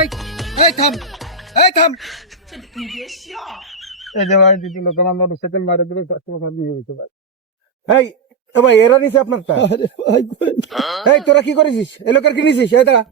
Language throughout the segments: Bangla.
এই এই থাম, এই থাম।你别笑。এই যে ভাই যদি লোক আমার মোটরসাইকেল মারে দিলে তোমার বিয়ে হইতে পারে। এই এ ভাই এরা নিছে আপনারটা। আরে ভাই এই তোরা কি করেছিস? এই লোকের কি নিছিস? এই দাঁড়া।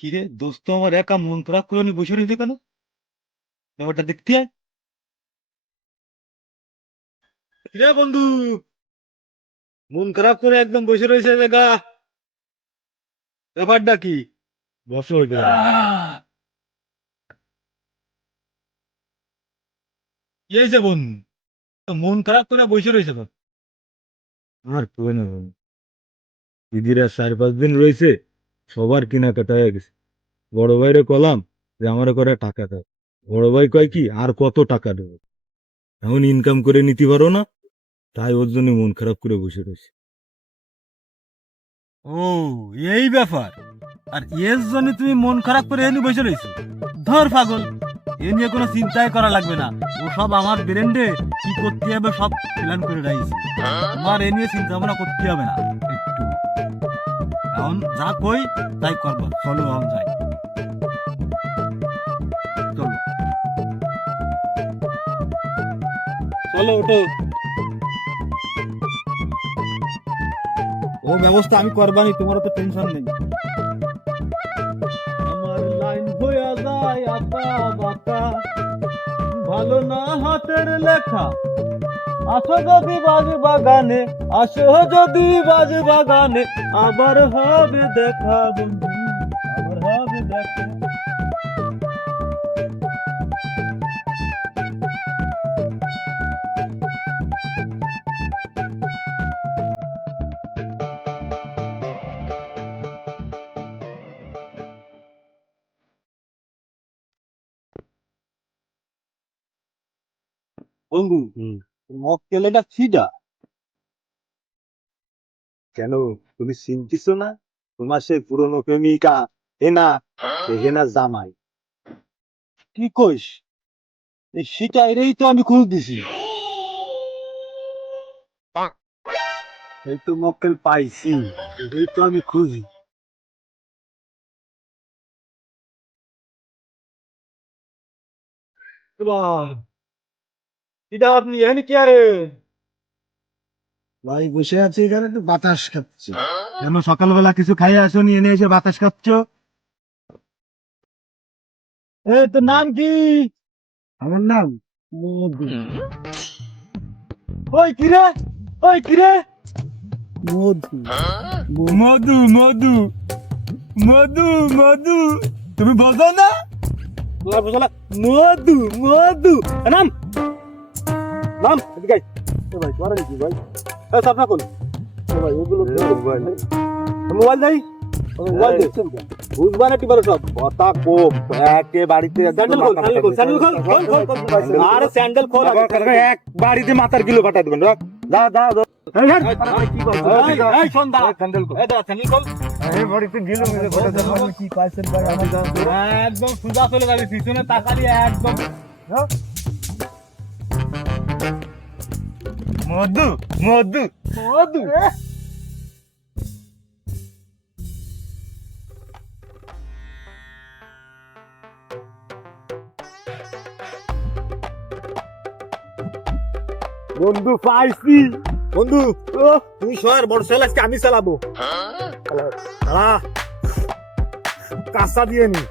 কিরে দোস্ত আমার একা মন খারাপ করে বসে রয়েছে কেন? ব্যাপারটা দেখতে আয়। রে বন্ধু, মন খারাপ করে একদম বসে রয়েছে দেখা, ব্যাপারটা কি? বসে হইতে কি হয়েছে বন্ধু? মন খারাপ করে বসে রয়েছে কেন? আর কই না বন্ধু, দিদিরা 4-5 দিন রয়েছে, সবার কেনাকাটা হয়ে গেছে। বড় ভাইরে কলাম যে আমার করে টাকা দাও। বড় ভাই কয় কি আর কত টাকা দেবো, এখন ইনকাম করে নিতে পারো না, তাই ওর জন্য মন খারাপ করে বসে রয়েছে। ও এই ব্যাপার, আর এর জন্য তুমি মন খারাপ করে এনে বসে রয়েছো? ধর পাগল, এ নিয়ে কোনো চিন্তাই করা লাগবে না। ও সব আমার ব্রেন্ডে কি করতে হবে সব প্ল্যান করে রাখছি। তোমার এ নিয়ে চিন্তা ভাবনা করতে হবে না একটু। এখন যা কই তাই করবো, চলো এখন যাই। চলো চলো ওঠো। ও ব্যবস্থা আমি করবানি, তোমার তো টেনশন নেই। আমার লাইন হয়ে যায় আতা বাতা, ভালো না হাতের লেখা। আসো যদি বাজ বাগানে, আসো যদি বাজ বাগানে, আবার হবে দেখা বন্ধু, আবার হবে দেখা। বন্ধু, মক্কেলটা ছিটা কেন তুমি চিন্তিস না? তোমার সেই পুরনো প্রেমিকা হেনা, সেই হেনার জামাই। কি কইস? এই সেটা এরেই তো আমি খোঁজ দিছি। এই তো মক্কেল পাইছি, এই তো আমি খুঁজি। এটা আপনি এখানে কি আরে? ভাই বসে আছি এখানে, তো বাতাস খাচ্ছি। কেন সকালবেলা কিছু খাই আসনি, এনে এসে বাতাস খাচ্ছ? এ তোর নাম কি? আমার নাম মধু। ওই কিরে, ওই কিরে, মধু। মধু মধু মধু মধু, তুমি বোঝো না? মধু মধু, নাম নাম এদিকে আয়। এ ভাই করেন কি ভাই? এ সাপনা কোন এ ভাই ওগুলো ভাই মোবাইল দেই, মোবাইল দে। বুঝবা না টিপারো সব কথা কম, একে বাড়িতে স্যান্ডেল খোল, স্যান্ডেল খোল, স্যান্ডেল খোল, খোল খোল খোল। আরে স্যান্ডেল খোল আগে। এক বাড়িতে মাথার কিলো পাঠাই দেবেন। যা যা যা। কি বলছো? এই শোন দা, স্যান্ডেল খোল, এই দা স্যান্ডেল খোল। এই বাড়িতে গিলো মিলে পাঠাই দেবেন। কি পাইছেন ভাই আমাদের? একদম সুজা চলে যাবে, পিছনে তাকালি একদম। মধু মধু মধু বন্ধু পাইছি। বন্ধু, তুই সর, মোটরসাইকেল আজকে আমি চালাবো। কাঁচা দিয়ে নি।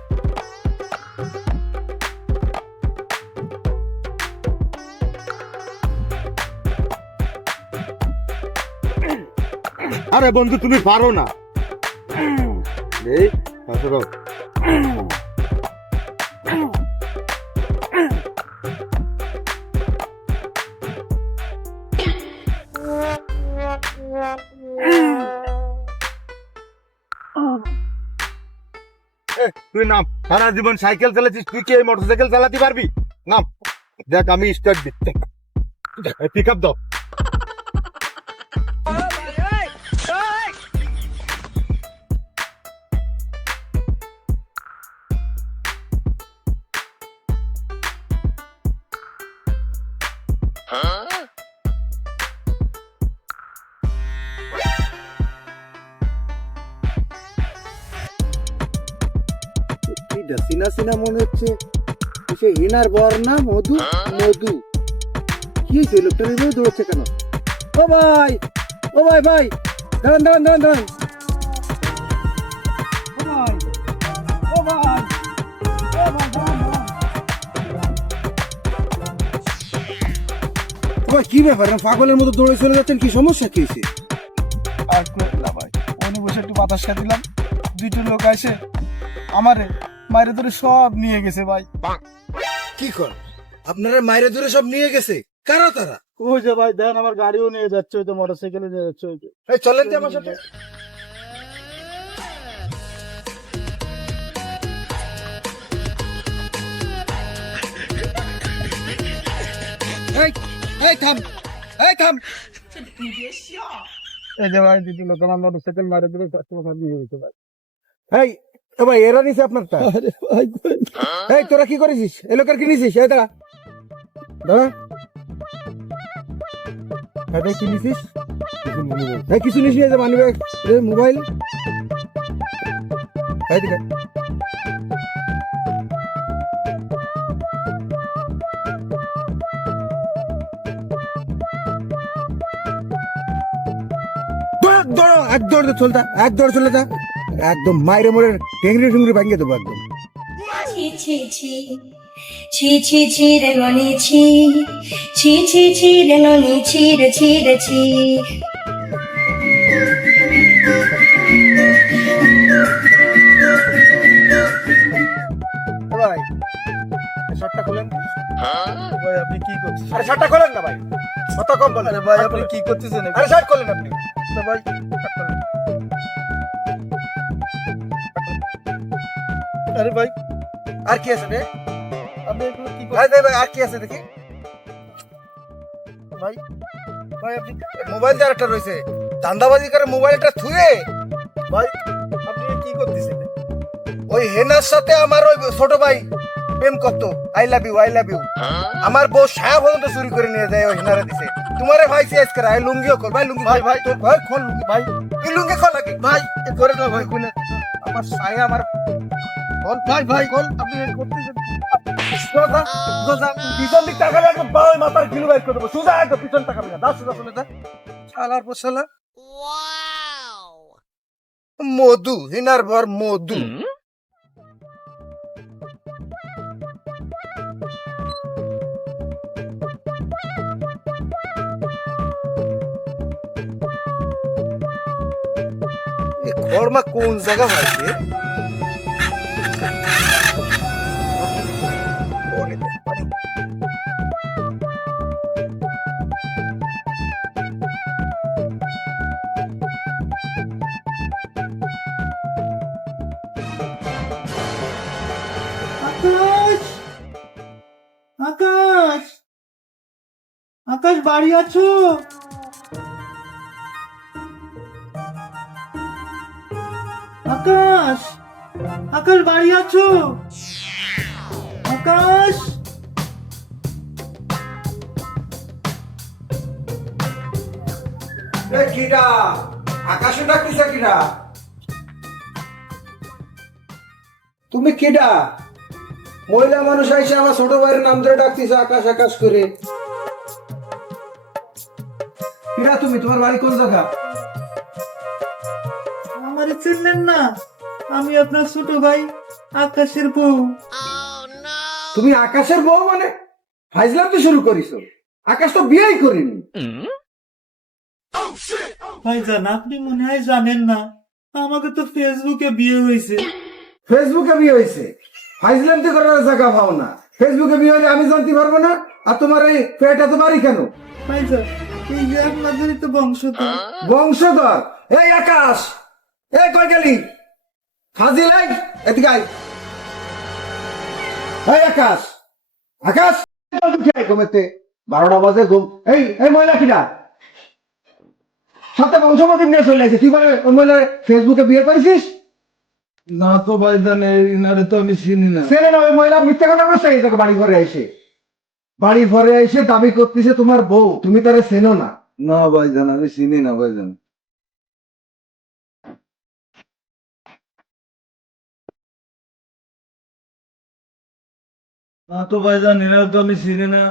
আরে বন্ধু তুমি পারো না। এই আসো। তুই নাম, সারা জীবন সাইকেল চালাচ্ছিস, তুই কি এই মোটরসাইকেল চালাতে পারবি? নাম, দেখ আমি স্টার্ট দিচ্ছি, পিক আপ দাও। সিনা সিনা মনে হচ্ছে সে হিনার বর না মধু। মধু কি হয়েছে? লোকটা এভাবে দৌড়চ্ছে কেন? ও ভাই, ও ভাই, ভাই দাঁড়ান দাঁড়ান দাঁড়ান দাঁড়ান। ও ভাই, ও ভাই, ও ভাই দাঁড়ান দাঁড়ান। ও ভাই কি ব্যাপার, পাগলের মতো দৌড়ে চলে যাচ্ছেন, কি সমস্যা কি হয়েছে? আর করে না ভাই, ওখানে বসে একটু বাতাস খাচ্ছিলাম, দুইটা লোক আসে আমারে মাইরে ধরে সব নিয়ে গেছে ভাই। কি কর, আপনারা মাইরে ধরে সব নিয়ে গেছে? কারা তারা? ওই যে ভাই দেখেন আমার গাড়িও নিয়ে যাচ্ছে, ওই তো মোটরসাইকেলে নিয়ে যাচ্ছে, ওই যে। এই চলেন তো আমার সাথে। এই এই থাম, এই থাম। এই যে ভাই দুটি লোক আমার মোটরসাইকেল মাইরে ধরে সব নিয়ে গেছে ভাই। এই এ ভাই এরা নিছে আপনারটা? আরে ভাই এই তোরা কি করেছিস? এই লোকের কি নিছিস? এই দাঁড়া দাঁড়া, এই কি নিছিস? এই কিছু নিছিস? এই যে মানি ব্যাগ, এই মোবাইল, এই দিকে। দৌড়ো, এক দৌড়ে চলতা, এক দৌড়ে চলে যা, একদম মাইরে মোড়ে টেংরি টুংরি ভাঙিয়ে দেবো একদম। ছি ছি ছি ছি ছি ছি রে ননি ছি ছি ছি ছি রে ননি ছি রে ছি রে ছি। ভাই শার্টটা খুলেন। ভাই আপনি কি করছেন? আরে শার্টটা খোলেন না ভাই, কত কম বলেন। আরে ভাই আপনি কি করতেছেন? আরে শার্ট খোলেন আপনি। না ভাই আরে ভাই আর কি আছে রে? আপনি এগুলো কি ভাই ভাই ভাই আর কি আছে দেখি। ভাই ভাই আপনি মোবাইল তো একটা রয়েছে, ধান্দাবাজি করে মোবাইলটা থুয়ে ভাই আপনি কি করতেছেন? ওই হেনার সাথে আমার ওই ছোট ভাই প্রেম করতো। I love you, I love you. আমার বউ সায়া পর্যন্ত চুরি করে নিয়ে যায়, ওই হেনারে দিছে। তোমারে ভাই সিএস করে আই লুঙ্গিও কর ভাই, লুঙ্গি ভাই ভাই তোর ভাই খোল লুঙ্গি ভাই এই লুঙ্গি খোল লাগে ভাই এ করে দাও ভাই কোনে আমার সায়া আমার খোল ভাই ভাই আপনি এ করতেছেন? সোজা সোজা পিছন দিক তাকালে একদম বাই মাথার কিলো বাইক করে দেবো। সোজা একদম পিছন তাকাবি না, দাও সোজা চলে যা। শালার পর শালা মধু, হিনার বর মধু। ঘরমা কোন জায়গা হয়েছে? আকাশ আকাশ আকাশ বাড়ি আছো? আকাশ আকাশ বাড়ি আছো? আকাশ কিরা আকাশে ডাকতিস কিরা? তুমি কিডা? মহিলা মানুষ আইসে আমার ছোট ভাইয়ের নাম ধরে ডাকতিস আকাশ আকাশ করে। কিরা তুমি? তোমার বাড়ি কোন জায়গা? আমার চিনলেন না? আমি আপনার ছোট ভাই আকাশের বউ। তুমি আকাশের বউ মানে? ফাইজলাম তো শুরু করিছো। আকাশ তো বিয়েই করিনি। ভাইজান আপনি মনে হয় জানেন না, আমাকে তো ফেসবুকে বিয়ে হয়েছে। ফেসবুকে বিয়ে হয়েছে? ফাইজলাম তো করার জায়গা পাও না। ফেসবুকে বিয়ে হলে আমি জানতে পারবো না? আর তোমার এই পেটা তো বাড়ি কেন? ভাইজান এই যে আপনাদেরই তো বংশধর। বংশধর? এই আকাশ, এই কই গেলি? ফাজিল, এই এদিকে আয়। এই আকাশ, আকাশ ঘুমেতে 12টা বাজে ঘুম। এই এই মহিলা কিনা সপ্তাহে বংশমতিম নিয়ে চলে আসে, তুই মানে ওই মহিলা ফেসবুকে বিয়ে করেছিস? না তো ভাইজান, এনারে তো আমি চিনি না। ছেলে না, ওই মহিলা মিথ্যা কথা বলছে। এই দেখো বাড়ি ঘরে এসে, বাড়ি ঘরে এসে দাবি করতেছে তোমার বউ, তুমি তারে চেনো না। না ভাইজান, আমি চিনি না ভাইজান। না তো ভাইজান, এনারে তো আমি চিনি না।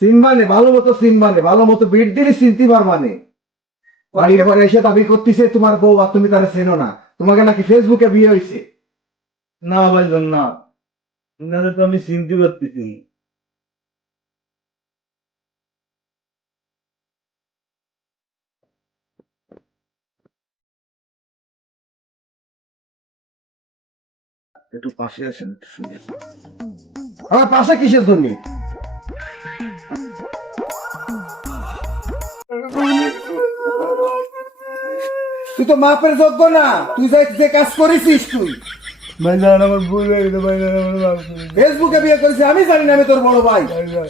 চিনবানে ভালো মতো, চিনবানে ভালো মতো, বিট দিলে চিনতে পারবানে। বাড়ি ঘরে এসে দাবি করতেছে তোমার বউ, আর তুমি তারে চেনো না। তোমাকে নাকি ফেসবুকে বিয়ে হয়েছে। না ভাইজান, না, এনারে তো আমি চিনতে পারতেছি না। একটু পাশে আসেন, একটু শুনি। আমার পাশে কিসের জন্য? তুই তো মাপের যোগ্য না, তুই যে কাজ করেছিস তুই। ভাইজান আমার ভুল হয়ে গেছে, ভাইজান আমার মাফ করে দিন। ফেসবুকে বিয়ে করেছিস, আমি জানি না, আমি তোর বড় ভাই। ভাইজান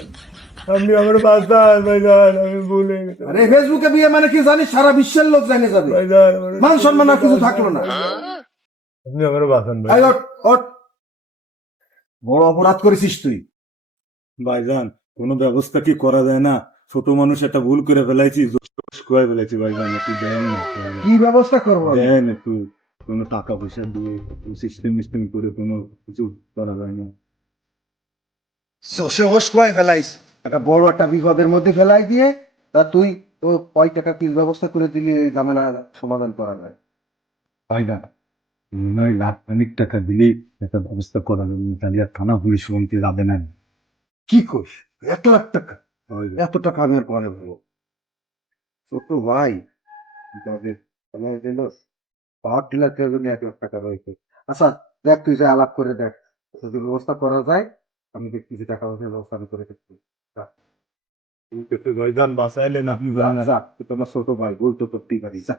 আপনি আমার বাঁচান, ভাইজান আমি ভুল হয়ে গেছে। আরে ফেসবুকে বিয়ে মানে কি জানিস? সারা বিশ্বের লোক জানে যাবে। ভাইজান মান সম্মান আর কিছু থাকলো না। আপনি আমার বাঁচান এই ভাই। ওঠ, ওঠ। বড় অপরাধ করেছিস তুই। ভাইজান কোনো ব্যবস্থা কি করা যায় না? ছোট মানুষ একটা ভুল করে ফেলাইছি, জোশ করে ফেলাইছি ভাইজান, একটু দেন না, কি ব্যবস্থা করবো আমি? দেন একটু, কোনো টাকা পয়সা দিয়ে সিস্টেম মিস্টেম করে কোনো কিছু করা যায় না? হোস কয় ফেলাইস, একটা বড় একটা বিপদের মধ্যে ফেলাই দিয়ে, তা তুই তো কয় টাকা কি ব্যবস্থা করে দিলি এই ঝামেলা সমাধান করা যায়? ভাইজান নয় লাখ খানিক টাকা দিলেই একটা ব্যবস্থা করা যাবে, তাহলে আর থানা পুলিশ শুনতে যাবে না। কি কইস? 1 লাখ টাকা? ভাইজান, এত টাকা আমি আর পরে বলবো। ছোট ভাই, তাদের আমার জন্য পাওয়ার টিলার কেউ জন্য 1 লাখ টাকা রয়েছে। আচ্ছা দেখ, তুই যে আলাপ করে দেখ, যদি ব্যবস্থা করা যায়, আমি দেখতেছি টাকা পয়সার ব্যবস্থা আমি করে দেখছি। ঠিক আছে ভাইজান, বাঁচাইলেন আপনি ভাইজান। যা, তুই তো আমার ছোট ভাই, বলতো করতেই পারিস, যা।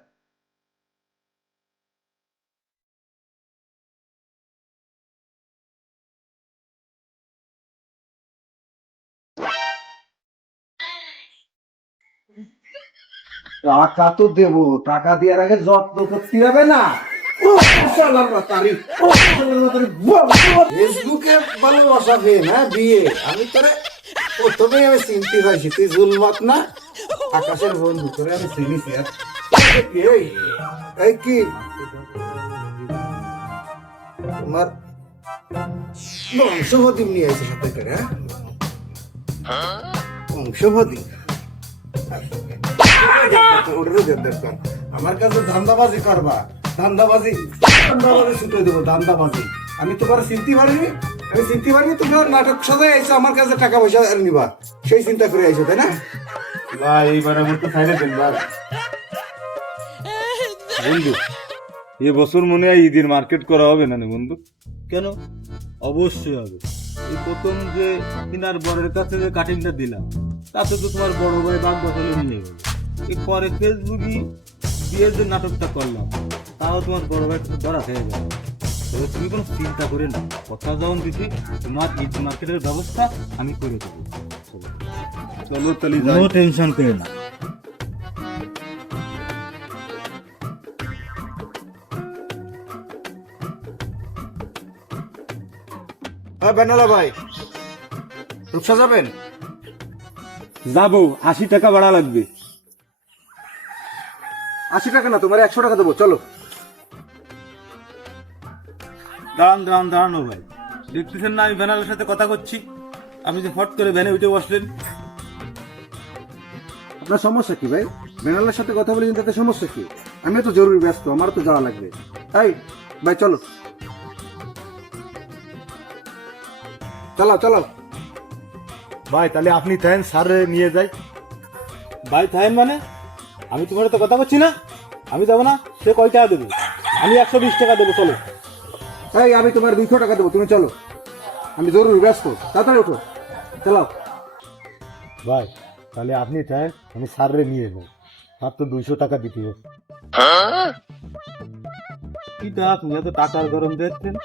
টাকা তো দেবো, টাকা দেওয়ার আগে যত্ন করতে হবে না? ও, শালার বাতারি, ও, শালার বাতারি, ফেসবুকে ভালোবাসা ফেম, হ্যাঁ বিয়ে। আমি তোরে প্রথমেই আমি চিনতে পারছি, তুই জুলমাত না, আকাশের বন্ধু, তোরে আমি চিনিছি। আর এই এই কি তোমার বংশবতী নিয়ে আসে সাথে করে? হ্যাঁ বংশবতী, আমার কাছে ধান্দাবাজি করবা, ধান্দাবাজি ধান্দাবাজি ছুটে দেবো, ধান্দাবাজি। আমি তোমার চিনতে পারিনি, আমি চিনতে পারিনি, তোমার নাটক সাজায় আইসো আমার কাছে টাকা পয়সা নিবা, সেই চিন্তা করে আইসো, তাই না? ভাই এইবারে আমার তো সাইডে দেন ভাই। বন্ধু এবছর মনে হয় ঈদের মার্কেট করা হবে না রে বন্ধু? কেন? অবশ্যই হবে। এই প্রথম যে কিনার বরের কাছে যে কাটিংটা দিলাম, তাতে তো তোমার বড় ভাই বাঘ বসালে নিয়ে গেল। এরপরে ফেসবুকে বিয়ের যে নাটকটা করলাম, তাও তোমার বড় ভাই কাছে ধরা খেয়ে গেল। তবে তুমি কোনো চিন্তা করে না, কথা যখন দিচ্ছি, তোমার ঈদ মার্কেটের ব্যবস্থা আমি করে দেবো। চলো তাহলে কোনো টেনশন করে না। হ্যাঁ বেনালা ভাই, রূপসা যাবেন? যাবো, 80 টাকা ভাড়া লাগবে। 80 টাকা না, তোমার 100 টাকা দেবো, চলো। দাঁড়ানো ভাই, দেখতেছেন না আমি ব্যানারের সাথে কথা করছি? আপনি যে ফট করে ভ্যানে উঠে বসলেন। আপনার সমস্যা কি ভাই? বেনালার সাথে কথা বলি, তাতে সমস্যা কি? আমিও তো জরুরি ব্যস্ত, আমারও তো যাওয়া লাগবে। এই ভাই চলো, চালাও চালাও। ভাই তাহলে আপনি তাই স্যার নিয়ে যাই। ভাই থাইন মানে? আমি তোমার সাথে কথা বলছি না? আমি যাবো না? সে কয় টাকা দেবে? আমি 120 টাকা দেবো, চলো। এই আমি তোমার 200 টাকা দেবো, তুমি চলো, আমি জরুরি ব্যস্ত, তাড়াতাড়ি ওঠো, চালাও। ভাই তাহলে আপনি তাই, আমি স্যারে নিয়ে যাবো, আর তো 200 টাকা দিতে হবে। কি তা, তুমি এত টাকার গরম দেখছেন?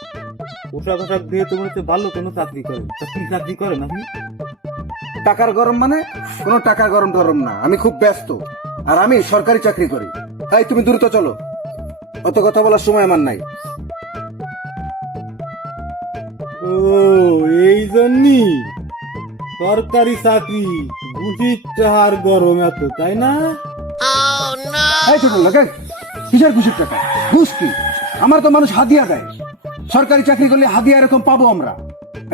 পোশাক আশাক দিয়ে তোমার হচ্ছে ভালো কোনো চাকরি করেন, তা কি চাকরি করেন আপনি? টাকার গরম মানে কোনো টাকার গরম গরম না, আমি খুব ব্যস্ত আর আমি সরকারি চাকরি করি। তাই তুমি দ্রুত চলো, অত কথা বলার সময় আমার নাই। ও এই জন্যই সরকারি চাকরি, বুঝির চাহার গরম এত, তাই না? এই ছোট লোক, এই, কিসের খুশির টাকা? ঘুষ কি? আমার তো মানুষ হাদিয়া দেয়, সরকারি চাকরি করলে হাদিয়া এরকম পাবো আমরা,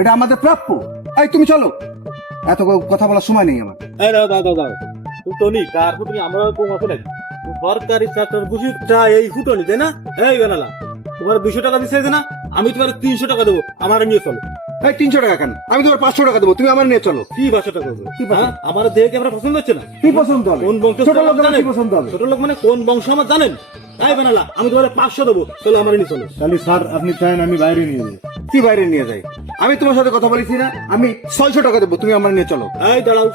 এটা আমাদের প্রাপ্য। এই তুমি চলো, এত কথা বলার সময় নেই আমার। এই দাও দাও দাও দাও, ফুটনি কার ফুটনি আমরা কম আছে নাকি? সরকারি চাকরির বুঝিরটা এই ফুটনি, তাই না? এই বেনালা, তোমার 200 টাকা দিচ্ছে না, আমি তোমার 300 টাকা দেবো, আমার নিয়ে চলো। এই 300 টাকা কেন? আমি তোমার 500 টাকা দেবো, তুমি আমার নিয়ে চলো। কি ভাষাটা করবো? কি ভাষা? হ্যাঁ? আমার দেখে আমরা পছন্দ হচ্ছে না। কি পছন্দ হবে? কোন বংশ ছোট লোক জানেন? কি পছন্দ হবে? ছোট লোক মানে কোন বংশ আমার জানেন? এই বেনালা, আমি তোমার 500 দেবো, চলো আমার নিয়ে চলো। তাহলে স্যার আপনি চান আমি বাইরে নিয়ে যাই? কি বাইরে নিয়ে যাই? আমি তোমার সাথে কথা বলেছি না, আমি 600 টাকা দেবো, তুমি আমার নিয়ে চলো। এই দাঁড়াও,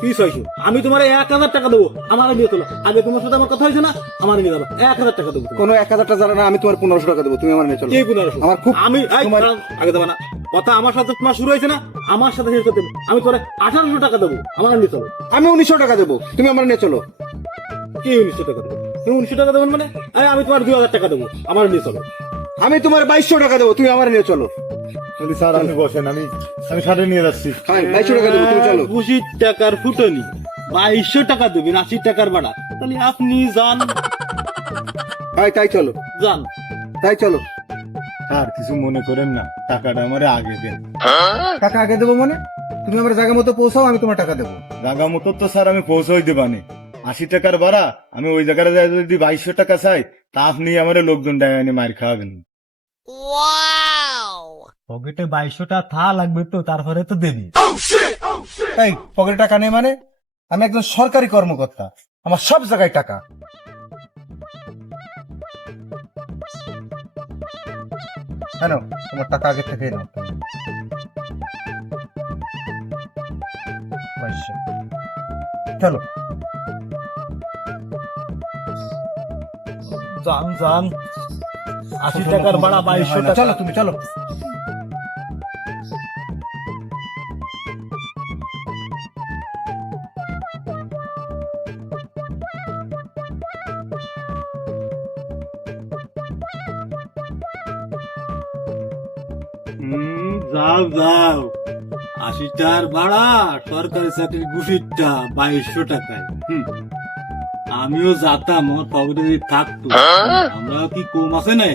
কি 600? আমি তোমার 1000 টাকা দেবো, আমার নিয়ে চলো। আগে তোমার সাথে আমার কথা হয়েছে না, আমার নিয়ে যাবো, 1000 টাকা দেবো। কোনো 1000 টাকা জানা না, আমি তোমার 1500 টাকা দেবো, তুমি আমার নিয়ে চলো। কে 1500? আমার খুব আমি এই তোমার- দাঁড়াও, আগে দেবো না কথা, আমার সাথে তোমার শুরু হয়েছে না, আমার সাথে শেষ করতে হবে। আমি তোরে 1800 টাকা দেবো, আমার নিয়ে চলো। আমি 1900 টাকা দেবো, তুমি আমার নিয়ে চলো। কি 1900 টাকা দেবো? তুমি 1900 টাকা দেবেন মানে? এই আমি তোমার 2000 টাকা দেবো, আমার নিয়ে চলো। আমি তোমার 2200 টাকা দেবো, তুমি আমার নিয়ে চলো। তাহলে স্যার আপনি বসেন, আমি সাথে নিয়ে যাচ্ছি। হ্যাঁ 2200 টাকা দেবো, তুমি চলো। 20 টাকার ফুটনি 2200 টাকা দেবেন, 80 টাকার ভাড়া, তাহলে আপনি যান হ্যাঁ তাই চলো, যান। তাই চলো। স্যার কিছু মনে করেন না, টাকাটা আমার আগে দেন। টাকা আগে দেবো মানে? তুমি আমার জায়গা মতো পৌঁছাও, আমি তোমার টাকা দেবো। জায়গা মতো তো স্যার আমি পৌঁছাই দেবানি। 80 টাকার ভাড়া, আমি ওই জায়গায় যাই যদি 2200 টাকা চাই, তা আপনি আমার লোকজন ডাইনি মার খাওয়াবেন। পকেটে 2200টা থা লাগবে তো, তারপরে তো দেবি। এই পকেটে টাকা নেই মানে? আমি একজন সরকারি কর্মকর্তা, আমার সব জায়গায় টাকা। কেন তোমার টাকা আগে থেকে নাও। 2200 চলো। যান যান, 80 টাকার ভাড়া 2200 টাকা। চলো তুমি চলো। যাও যাও, 80 টাকার ভাড়া, সরকারি চাকরির গুফিরটা 2200 টাকায়। আমিও যাতাম, আমার পকেটে যদি থাকতো। আমরা কি কম আছে না,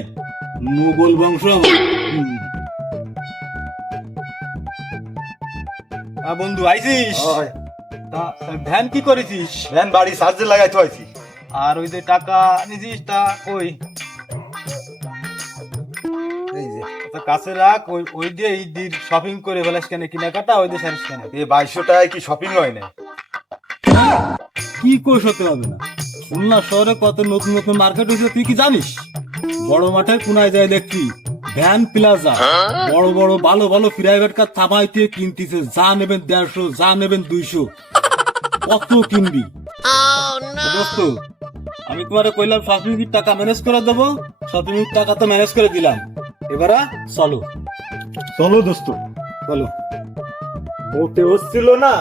মোগল বংশ আমার। বন্ধু আইছিস? তা ভ্যান কি করেছিস? ভ্যান বাড়ি চার্জে লাগাইতে হয়েছি। আর ওই যে টাকা নিছিস তা কই? এই যে তা কাছে রাখ, ওই ওই দিয়ে ঈদের শপিং করে ফেলাস কেন, কেনাকাটা ওই দিয়ে সারিস কেন? এই 2200 টাকায় কি শপিং হয় না? কি কোষ হতে হবে না? খুলনা শহরে কত নতুন নতুন মার্কেট হয়েছে তুই কি জানিস? বড় মাঠের কোনায় যায় দেখবি ভ্যান প্লাজা, বড় বড় ভালো ভালো প্রাইভেট কার থামাইতে কিনতেছে, যা নেবেন 150, যা নেবেন 200, কত কিনবি? দোস্ত, আমি তোমারে কইলাম শপিং টাকা ম্যানেজ করে দেবো, শপিং টাকা তো ম্যানেজ করে দিলাম, এবার চলো চলো দোস্ত। চলো। মোটে হচ্ছিল না,